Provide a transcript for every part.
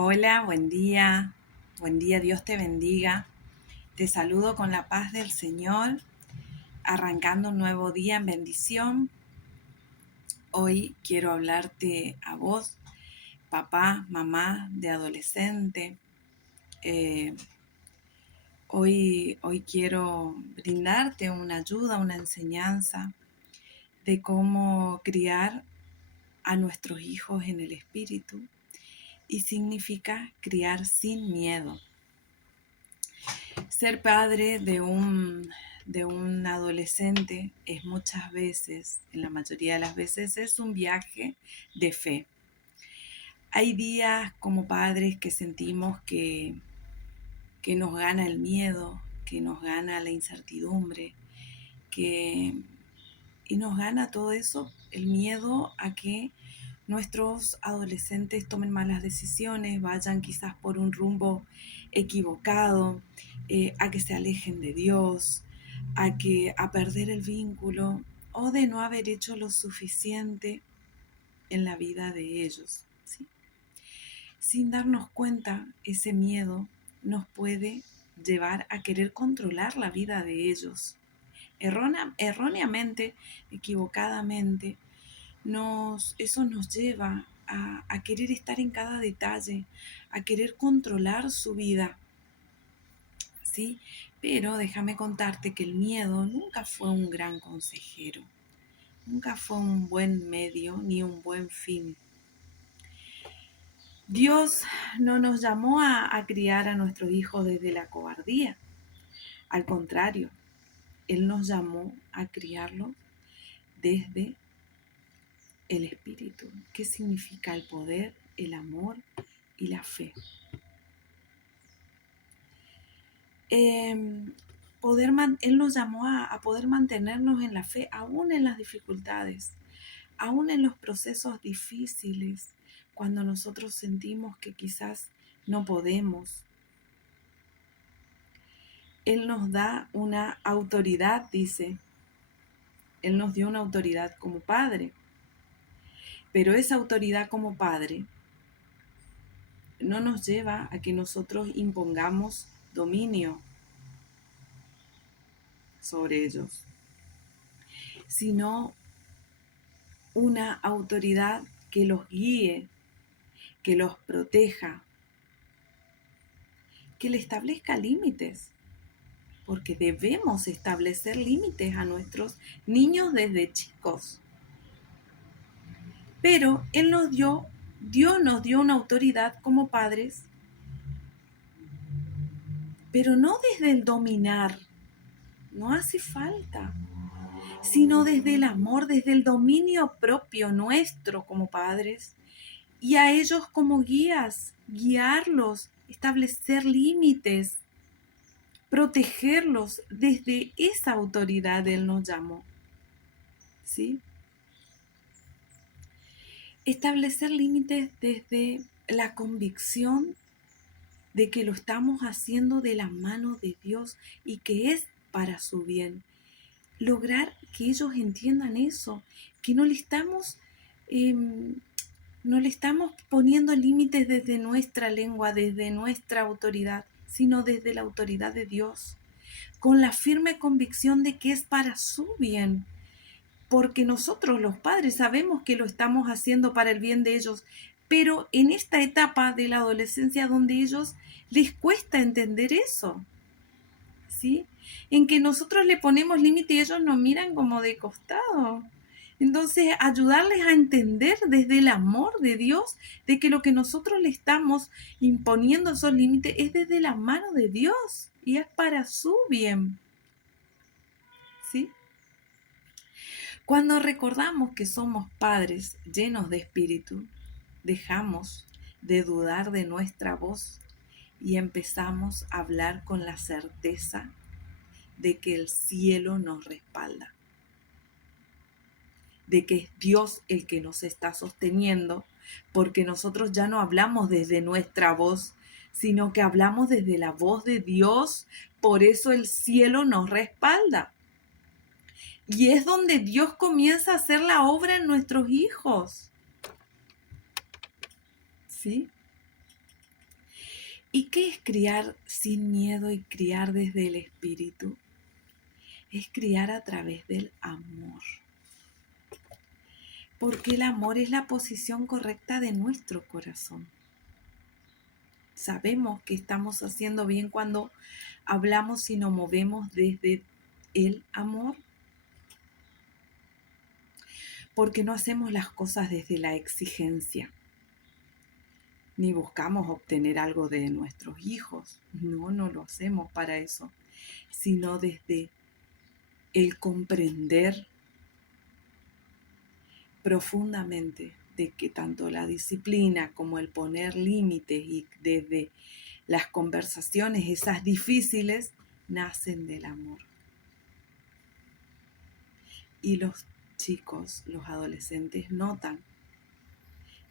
Hola, buen día. Buen día, Dios te bendiga. Te saludo con la paz del Señor, arrancando un nuevo día en bendición. Hoy quiero hablarte a vos, papá, mamá de adolescente. Eh, hoy quiero brindarte una ayuda, una enseñanza de cómo criar a nuestros hijos en el espíritu, y significa criar sin miedo. Ser padre de un adolescente es muchas veces, en la mayoría de las veces, es un viaje de fe. Hay días como padres que sentimos que nos gana el miedo, que nos gana la incertidumbre, y nos gana todo eso, el miedo a que nuestros adolescentes tomen malas decisiones, vayan quizás por un rumbo equivocado, a que se alejen de Dios, a perder el vínculo o de no haber hecho lo suficiente en la vida de ellos, ¿sí? Sin darnos cuenta, ese miedo nos puede llevar a querer controlar la vida de ellos. Erróneamente, equivocadamente, eso nos lleva a querer estar en cada detalle, a querer controlar su vida, ¿sí? Pero déjame contarte que el miedo nunca fue un gran consejero, nunca fue un buen medio ni un buen fin. Dios no nos llamó a criar a nuestros hijos desde la cobardía. Al contrario, Él nos llamó a criarlos desde el espíritu. ¿Qué significa el poder, el amor y la fe? Él nos llamó a poder mantenernos en la fe, aún en las dificultades, aún en los procesos difíciles, cuando nosotros sentimos que quizás no podemos. Él nos da una autoridad, dice. Él nos dio una autoridad como padre. Pero esa autoridad como padre no nos lleva a que nosotros impongamos dominio sobre ellos, sino una autoridad que los guíe, que los proteja, que le establezca límites, porque debemos establecer límites a nuestros niños desde chicos. Pero Dios nos dio una autoridad como padres, pero no desde el dominar, no hace falta, sino desde el amor, desde el dominio propio nuestro como padres, y a ellos como guías, guiarlos, establecer límites, protegerlos. Desde esa autoridad Él nos llamó, ¿sí? Establecer límites desde la convicción de que lo estamos haciendo de la mano de Dios y que es para su bien. Lograr que ellos entiendan eso, que no le estamos poniendo límites desde nuestra lengua, desde nuestra autoridad, sino desde la autoridad de Dios, con la firme convicción de que es para su bien, porque nosotros los padres sabemos que lo estamos haciendo para el bien de ellos, pero en esta etapa de la adolescencia donde ellos les cuesta entender eso, ¿sí? En que nosotros le ponemos límite y ellos nos miran como de costado. Entonces, ayudarles a entender desde el amor de Dios de que lo que nosotros le estamos imponiendo esos límites es desde la mano de Dios y es para su bien, ¿sí? Cuando recordamos que somos padres llenos de espíritu, dejamos de dudar de nuestra voz y empezamos a hablar con la certeza de que el cielo nos respalda, de que es Dios el que nos está sosteniendo, porque nosotros ya no hablamos desde nuestra voz, sino que hablamos desde la voz de Dios. Por eso el cielo nos respalda. Y es donde Dios comienza a hacer la obra en nuestros hijos, ¿sí? ¿Y qué es criar sin miedo y criar desde el espíritu? Es criar a través del amor. Porque el amor es la posición correcta de nuestro corazón. Sabemos que estamos haciendo bien cuando hablamos y nos movemos desde el amor. Porque no hacemos las cosas desde la exigencia, ni buscamos obtener algo de nuestros hijos. No lo hacemos para eso, sino desde el comprender profundamente de que tanto la disciplina como el poner límites y desde las conversaciones esas difíciles nacen del amor. Y los chicos, los adolescentes notan,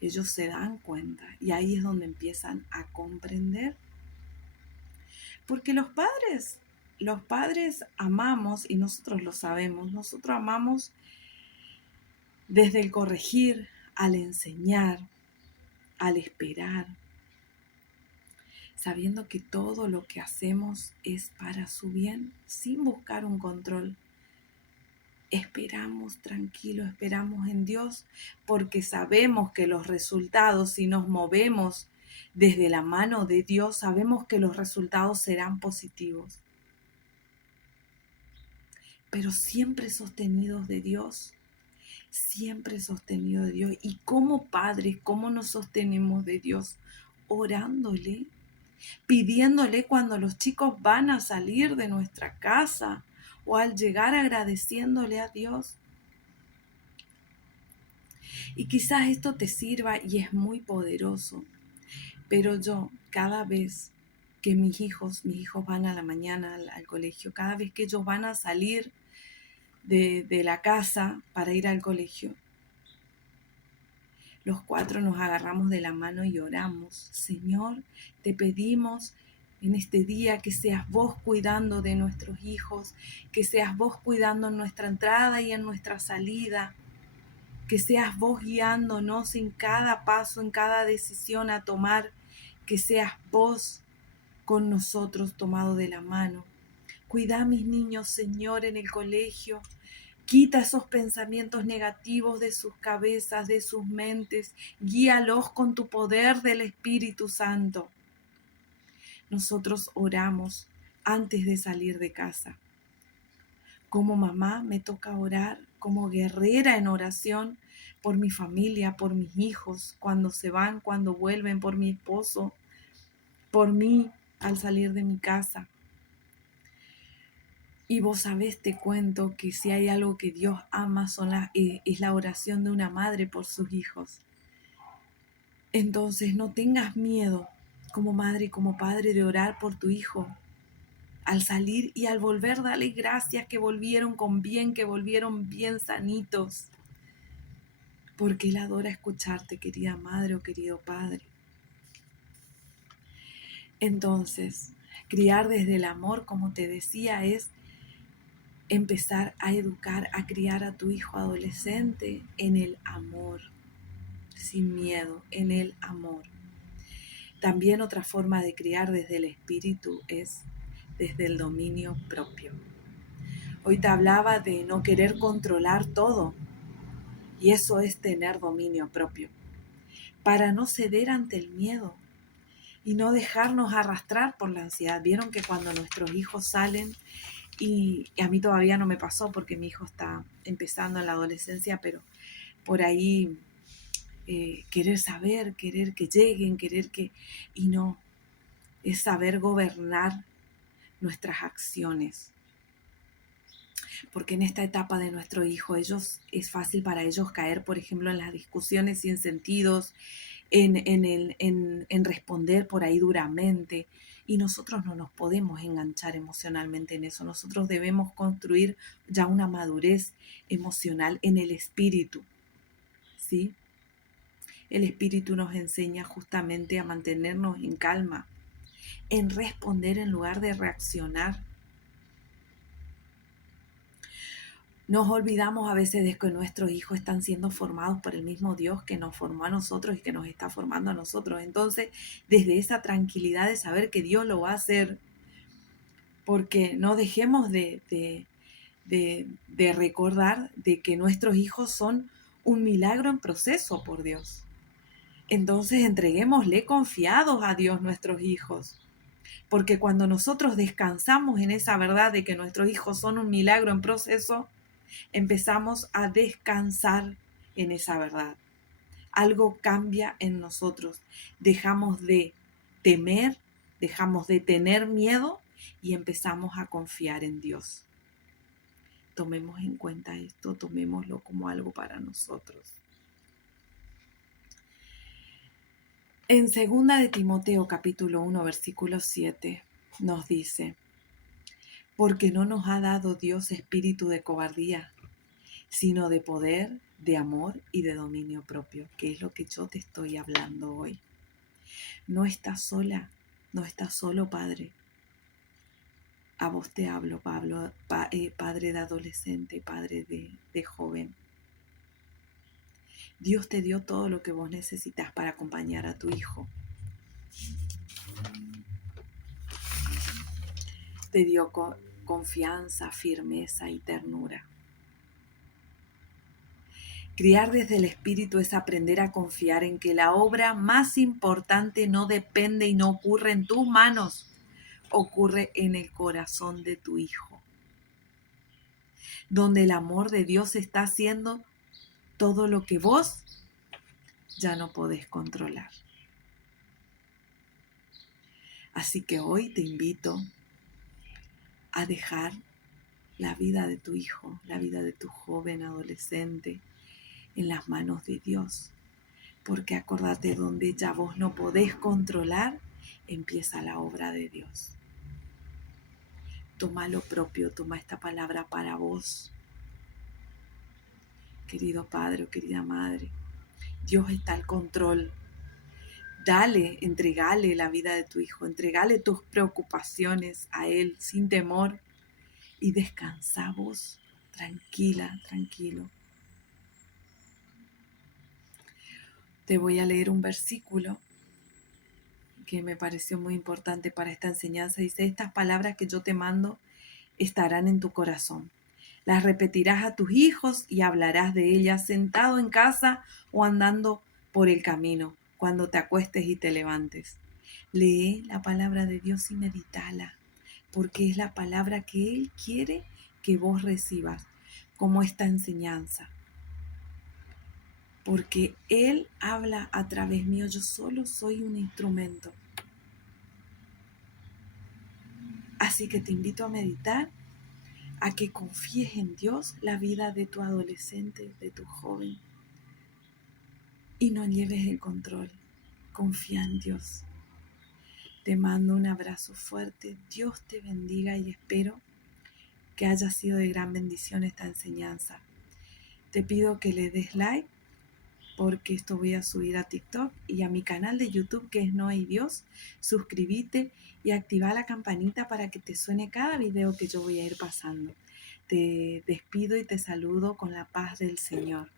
ellos se dan cuenta y ahí es donde empiezan a comprender. Porque los padres amamos y nosotros lo sabemos, nosotros amamos desde el corregir, al enseñar, al esperar, sabiendo que todo lo que hacemos es para su bien, sin buscar un control. Esperamos tranquilos, esperamos en Dios, porque sabemos que los resultados, si nos movemos desde la mano de Dios, sabemos que los resultados serán positivos. Pero siempre sostenidos de Dios, siempre sostenido de Dios. Y como padres, ¿cómo nos sostenemos de Dios? Orándole, pidiéndole cuando los chicos van a salir de nuestra casa o al llegar agradeciéndole a Dios. Y quizás esto te sirva y es muy poderoso, pero yo cada vez que mis hijos van a la mañana al colegio, cada vez que ellos van a salir de la casa para ir al colegio, los 4 nos agarramos de la mano y oramos. Señor, te pedimos en este día que seas vos cuidando de nuestros hijos, que seas vos cuidando en nuestra entrada y en nuestra salida, que seas vos guiándonos en cada paso, en cada decisión a tomar, que seas vos con nosotros tomado de la mano. Cuida a mis niños, Señor, en el colegio. Quita esos pensamientos negativos de sus cabezas, de sus mentes. Guíalos con tu poder del Espíritu Santo. Nosotros oramos antes de salir de casa. Como mamá me toca orar como guerrera en oración por mi familia, por mis hijos, cuando se van, cuando vuelven, por mi esposo, por mí al salir de mi casa. Y vos sabés, te cuento que si hay algo que Dios ama es la oración de una madre por sus hijos. Entonces no tengas miedo como madre y como padre de orar por tu hijo. Al salir y al volver, dale gracias que volvieron con bien, que volvieron bien sanitos. Porque Él adora escucharte, querida madre o querido padre. Entonces, criar desde el amor, como te decía, es empezar a educar, a criar a tu hijo adolescente en el amor, sin miedo, en el amor. También otra forma de criar desde el espíritu es desde el dominio propio. Hoy te hablaba de no querer controlar todo, y eso es tener dominio propio, para no ceder ante el miedo y no dejarnos arrastrar por la ansiedad. Vieron que cuando nuestros hijos salen, y a mí todavía no me pasó porque mi hijo está empezando en la adolescencia, pero por ahí querer saber, querer que lleguen, y no, es saber gobernar nuestras acciones. Porque en esta etapa de nuestro hijo, es fácil para ellos caer, por ejemplo, en las discusiones sin sentidos, en responder por ahí duramente. Y nosotros no nos podemos enganchar emocionalmente en eso. Nosotros debemos construir ya una madurez emocional en el espíritu, ¿sí? El espíritu nos enseña justamente a mantenernos en calma, en responder en lugar de reaccionar. Nos olvidamos a veces de que nuestros hijos están siendo formados por el mismo Dios que nos formó a nosotros y que nos está formando a nosotros. Entonces, desde esa tranquilidad de saber que Dios lo va a hacer, porque no dejemos de recordar de que nuestros hijos son un milagro en proceso por Dios. Entonces, entreguémosle confiados a Dios nuestros hijos. Porque cuando nosotros descansamos en esa verdad de que nuestros hijos son un milagro en proceso, empezamos a descansar en esa verdad. Algo cambia en nosotros. Dejamos de temer, dejamos de tener miedo y empezamos a confiar en Dios. Tomemos en cuenta esto, tomémoslo como algo para nosotros. En 2 de Timoteo capítulo 1 versículo 7 nos dice: porque no nos ha dado Dios espíritu de cobardía, sino de poder, de amor y de dominio propio, que es lo que yo te estoy hablando hoy. No estás sola, no estás solo, padre. A vos te hablo, padre de adolescente, padre de joven. Dios te dio todo lo que vos necesitas para acompañar a tu hijo. Te dio confianza, firmeza y ternura. Criar desde el Espíritu es aprender a confiar en que la obra más importante no depende y no ocurre en tus manos, ocurre en el corazón de tu hijo, donde el amor de Dios está haciendo todo lo que vos ya no podés controlar. Así que hoy te invito a dejar la vida de tu hijo, la vida de tu joven adolescente en las manos de Dios. Porque acordate, donde ya vos no podés controlar, empieza la obra de Dios. Toma lo propio, toma esta palabra para vos. Querido padre o querida madre, Dios está al control. Dale, entregale la vida de tu hijo, entregale tus preocupaciones a Él sin temor y descansa vos, tranquila, tranquilo. Te voy a leer un versículo que me pareció muy importante para esta enseñanza. Dice: estas palabras que yo te mando estarán en tu corazón. Las repetirás a tus hijos y hablarás de ellas sentado en casa o andando por el camino, cuando te acuestes y te levantes. Lee la palabra de Dios y medítala, porque es la palabra que Él quiere que vos recibas, como esta enseñanza. Porque Él habla a través mío, yo solo soy un instrumento. Así que te invito a meditar, a que confíes en Dios la vida de tu adolescente, de tu joven, y no lleves el control. Confía en Dios. Te mando un abrazo fuerte. Dios te bendiga y espero que haya sido de gran bendición esta enseñanza. Te pido que le des like, porque esto voy a subir a TikTok y a mi canal de YouTube, que es No Hay Dios. Suscríbete y activa la campanita para que te suene cada video que yo voy a ir pasando. Te despido y te saludo con la paz del Señor.